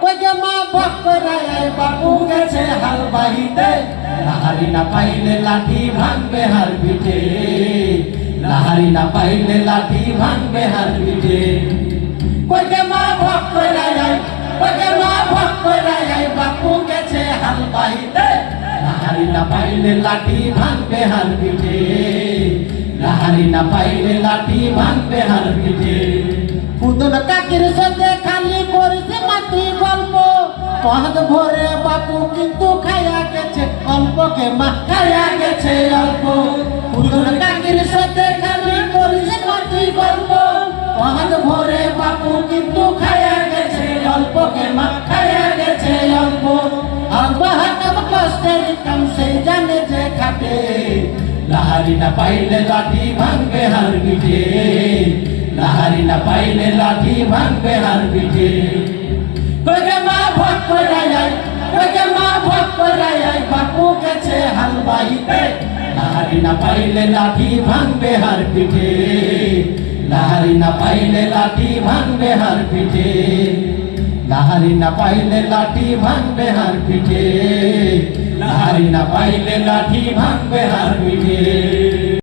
কই গে মা ভক করায় বাপু গেছে হাল বাহিতে লাহারি না পাইলে লাঠি ভাঙবে হার পিঠে লাহারি না পাইলে লাঠি ভাঙবে হার পিঠে কই গে মা ভক করায় কই গে মা ভক করায় বাপু গেছে হাল বাহিতে লাহারি না পাইলে লাঠি ভাঙবে হার পিঠে লাহারি না পাইলে লাঠি ভাঙবে হার পিঠে পুতুল কাকির সাথে খালি করেছে মাটি গল্প পহাদ ভরে বাপু কিন্তু খায়া গেছে অল্পকে মা খায়া গেছে অল্প পুতুল কাকির সাথে খালি করেছে মাটি গল্প পহাদ ভরে বাপু কিন্তু খায়া গেছে অল্পকে মা খায়া গেছে অল্প আর বাহাকাম কষ্টের কাম সে জানে যে খাটে লাহারি না পাইলে লাঠি ভাঙবে হার পিঠে লাহারি না পাইলে লাঠি ভাঙবে হার পিঠে কই গে মা ভক করায় কই গে মা ভক করায় বাপু গেছে হাল বাহিতে লাহারি না পাইলে লাঠি ভাঙবে হার পিঠে লাহারি না পাইলে লাঠি ভাঙবে হার পিঠে লাহারি না পাইলে লাঠি ভাঙবে হার পিঠে লাহারি না পাইলে লাঠি ভাঙবে হার পিঠে।